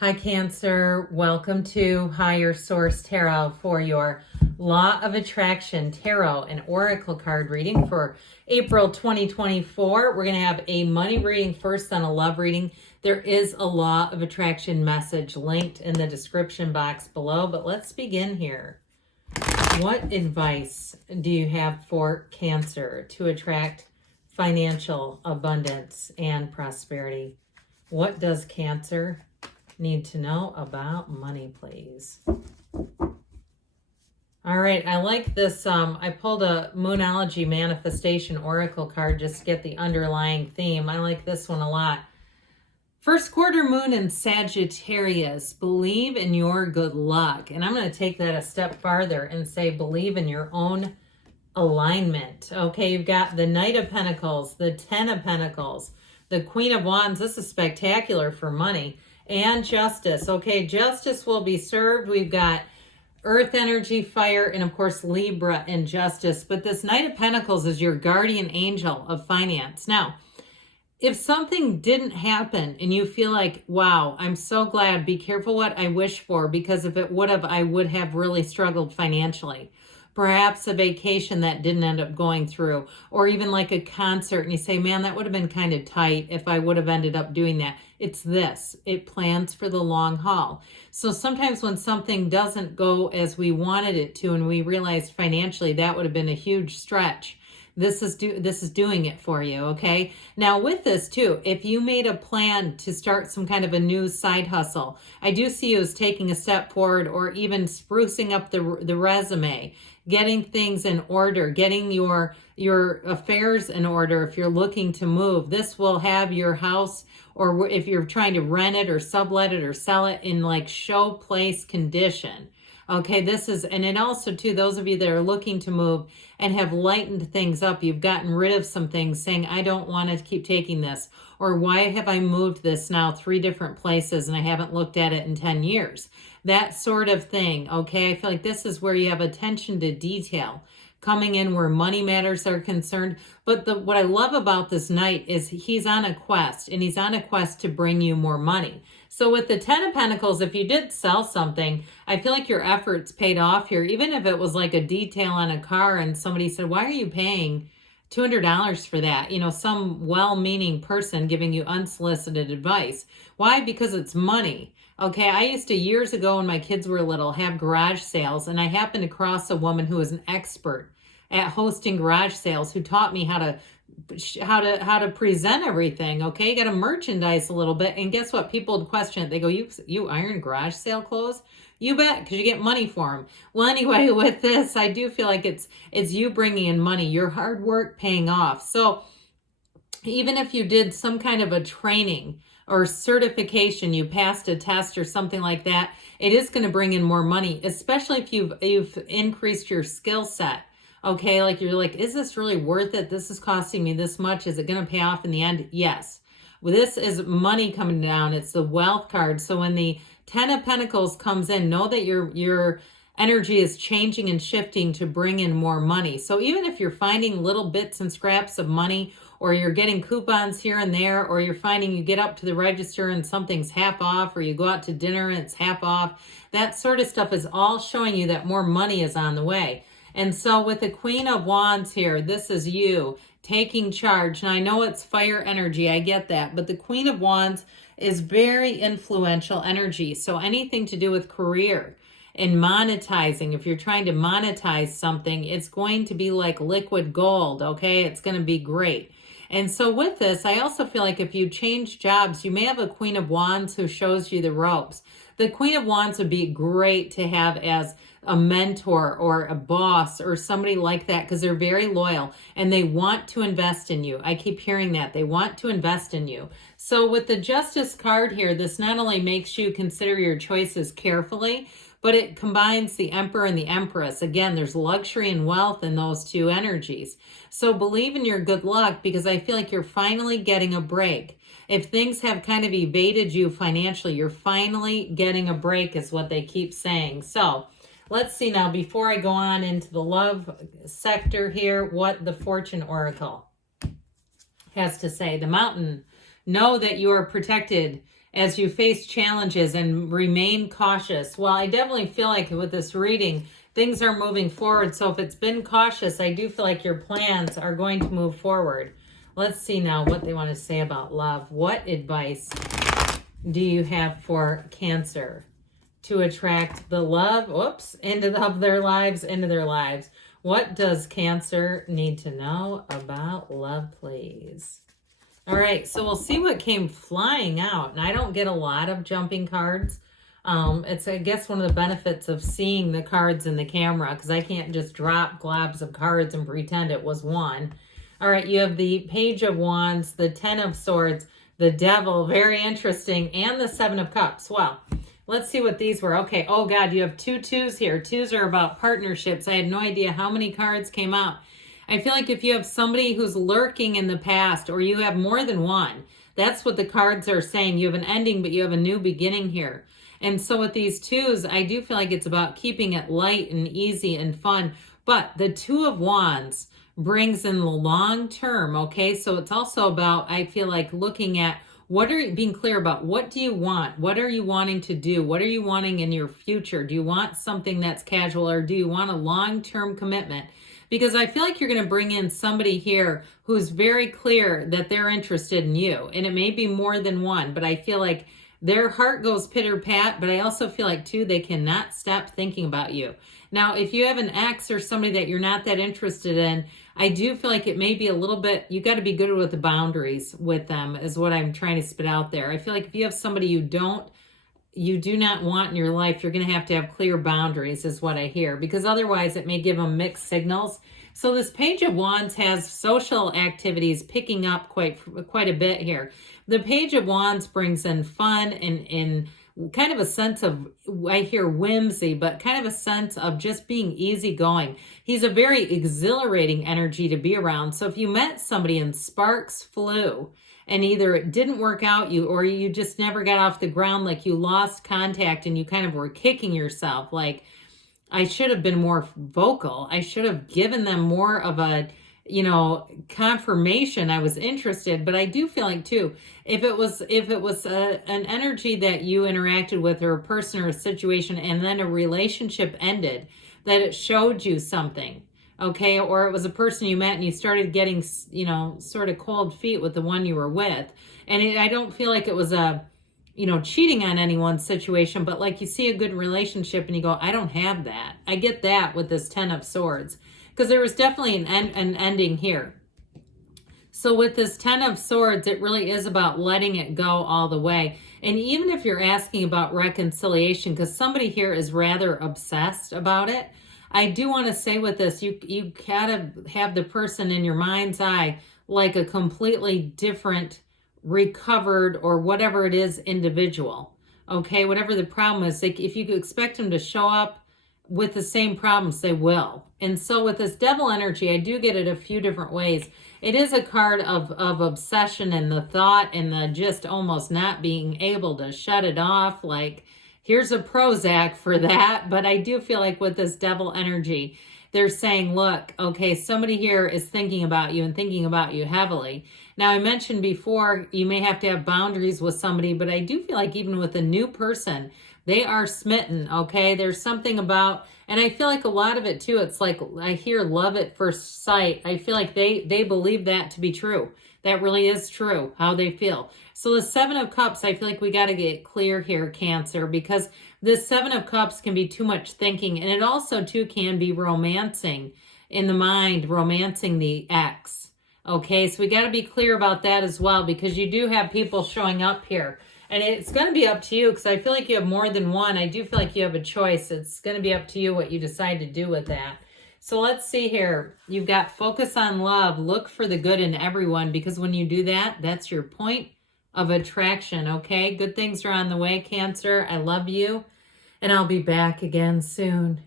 Hi, Cancer. Welcome to Higher Source Tarot for your Law of Attraction Tarot and Oracle card reading for April 2024. We're going to have a money reading first, then a love reading. There is a Law of Attraction message linked in the description box below, but let's begin here. What advice do you have for Cancer to attract financial abundance and prosperity? What does Cancer need to know about money, please? All right, I like this. I pulled a Moonology Manifestation Oracle card just to get the underlying theme. I like this one a lot. First quarter moon in Sagittarius, believe in your good luck. And I'm going to take that a step farther and say believe in your own alignment. Okay, you've got the Knight of Pentacles, the Ten of Pentacles, the Queen of Wands. This is spectacular for money. And Justice. Okay, justice will be served. We've got Earth energy, fire, and of course Libra and Justice. But this Knight of Pentacles is your guardian angel of finance. Now, if something didn't happen and you feel like, wow, I'm so glad, be careful what I wish for, because if it would have, I would have really struggled financially. Perhaps a vacation that didn't end up going through, or even like a concert, and you say, man, that would have been kind of tight if I would have ended up doing that. It's this. It plans for the long haul. So sometimes when something doesn't go as we wanted it to, and we realize financially that would have been a huge stretch, this is doing it for you, okay? Now with this too, if you made a plan to start some kind of a new side hustle, I do see you as taking a step forward, or even sprucing up the resume, getting things in order, getting your affairs in order. If you're looking to move, this will have your house, or if you're trying to rent it or sublet it or sell it, in like show place condition. Okay, this is, and it also too, those of you that are looking to move and have lightened things up, you've gotten rid of some things, saying, I don't want to keep taking this, or why have I moved this now 3 different places and I haven't looked at it in 10 years? That sort of thing, okay? I feel like this is where you have attention to detail coming in, where money matters are concerned. But what I love about this Knight is he's on a quest, and he's on a quest to bring you more money. So with the Ten of Pentacles, if you did sell something, I feel like your efforts paid off here. Even if it was like a detail on a car and somebody said, why are you paying $200 for that? You know, some well-meaning person giving you unsolicited advice. Why? Because it's money. Okay, I used to, years ago when my kids were little, have garage sales, and I happened to cross a woman who was an expert at hosting garage sales, who taught me how to present everything. Okay, you got to merchandise a little bit, and guess what? People would question it. They go, "You iron garage sale clothes?" You bet, because you get money for them. Well, anyway, with this, I do feel like it's you bringing in money, your hard work paying off. So even if you did some kind of a training or certification, you passed a test or something like that, it is going to bring in more money, especially if you've increased your skill set. Okay, like you're like, is this really worth it? This is costing me this much. Is it going to pay off in the end? Yes. Well, this is money coming down. It's the wealth card. So when the Ten of Pentacles comes in, know that your energy is changing and shifting to bring in more money. So even if you're finding little bits and scraps of money, or you're getting coupons here and there, or you're finding you get up to the register and something's half off, or you go out to dinner and it's half off, that sort of stuff is all showing you that more money is on the way. And so with the Queen of Wands here, this is you taking charge. And I know it's fire energy, I get that, but the Queen of Wands is very influential energy. So anything to do with career and monetizing, if you're trying to monetize something, it's going to be like liquid gold, okay? It's going to be great. And so with this, I also feel like if you change jobs, you may have a Queen of Wands who shows you the ropes. The Queen of Wands would be great to have as a mentor or a boss or somebody like that, because they're very loyal and they want to invest in you. I keep hearing that. They want to invest in you. So with the Justice card here, this not only makes you consider your choices carefully, but it combines the Emperor and the Empress. Again, there's luxury and wealth in those two energies. So believe in your good luck, because I feel like you're finally getting a break. If things have kind of evaded you financially, you're finally getting a break, is what they keep saying. So let's see now, before I go on into the love sector here, what the Fortune Oracle has to say. The Mountain, know that you are protected as you face challenges and remain cautious. Well, I definitely feel like with this reading, things are moving forward. So if it's been cautious, I do feel like your plans are going to move forward. Let's see now what they want to say about love. What advice do you have for Cancer to attract the love, of their lives, into their lives? What does Cancer need to know about love, please? All right, so we'll see what came flying out. And I don't get a lot of jumping cards. It's, I guess, one of the benefits of seeing the cards in the camera, because I can't just drop globs of cards and pretend it was one. All right, you have the Page of Wands, the Ten of Swords, the Devil, very interesting, and the Seven of Cups. Well, let's see what these were. Okay, oh God, you have two twos here. Twos are about partnerships. I had no idea how many cards came out. I feel like if you have somebody who's lurking in the past, or you have more than one, that's what the cards are saying. You have an ending, but you have a new beginning here. And so with these twos, I do feel like it's about keeping it light and easy and fun. But the Two of Wands brings in the long term, okay? So it's also about, I feel like, looking at being clear about what do you want? What are you wanting to do? What are you wanting in your future? Do you want something that's casual, or do you want a long-term commitment? Because I feel like you're going to bring in somebody here who's very clear that they're interested in you. And it may be more than one, but I feel like their heart goes pitter-pat, but I also feel like, too, they cannot stop thinking about you. Now, if you have an ex or somebody that you're not that interested in, I do feel like it may be a little bit, you got to be good with the boundaries with them, is what I'm trying to spit out there. I feel like if you have somebody you do not want in your life, you're going to have clear boundaries, is what I hear, because otherwise it may give them mixed signals. So this Page of Wands has social activities picking up quite a bit here. The Page of Wands brings in fun and kind of a sense of, I hear whimsy, but kind of a sense of just being easygoing. He's a very exhilarating energy to be around. So if you met somebody and sparks flew, and either it didn't work out, or you just never got off the ground, like you lost contact and you kind of were kicking yourself, like, I should have been more vocal. I should have given them more of a, confirmation I was interested. But I do feel like, too, if it was an energy that you interacted with, or a person or a situation, and then a relationship ended, that it showed you something. Okay, or it was a person you met and you started getting, sort of cold feet with the one you were with. And I don't feel like it was a, cheating on anyone's situation, but like you see a good relationship and you go, I don't have that. I get that with this Ten of Swords, because there was definitely an ending here. So with this Ten of Swords, it really is about letting it go all the way. And even if you're asking about reconciliation, because somebody here is rather obsessed about it, I do want to say with this, you gotta have the person in your mind's eye like a completely different, recovered, or whatever it is, individual. Okay, whatever the problem is, like if you expect them to show up with the same problems, they will. And so with this Devil energy, I do get it a few different ways. It is a card of obsession and the thought and the just almost not being able to shut it off. Like, here's a Prozac for that. But I do feel like with this Devil energy, they're saying, look, okay, somebody here is thinking about you and thinking about you heavily. Now, I mentioned before, you may have to have boundaries with somebody, but I do feel like even with a new person, they are smitten, okay? There's something about, and I feel like a lot of it too, it's like I hear love at first sight. I feel like they believe that to be true. That really is true, how they feel. So the Seven of Cups, I feel like we got to get clear here, Cancer, because this Seven of Cups can be too much thinking, and it also too can be romancing in the mind, romancing the ex. Okay, so we got to be clear about that as well, because you do have people showing up here. And it's going to be up to you, because I feel like you have more than one. I do feel like you have a choice. It's going to be up to you what you decide to do with that. So let's see here. You've got focus on love. Look for the good in everyone, because when you do that, that's your point of attraction, okay? Good things are on the way, Cancer. I love you, and I'll be back again soon.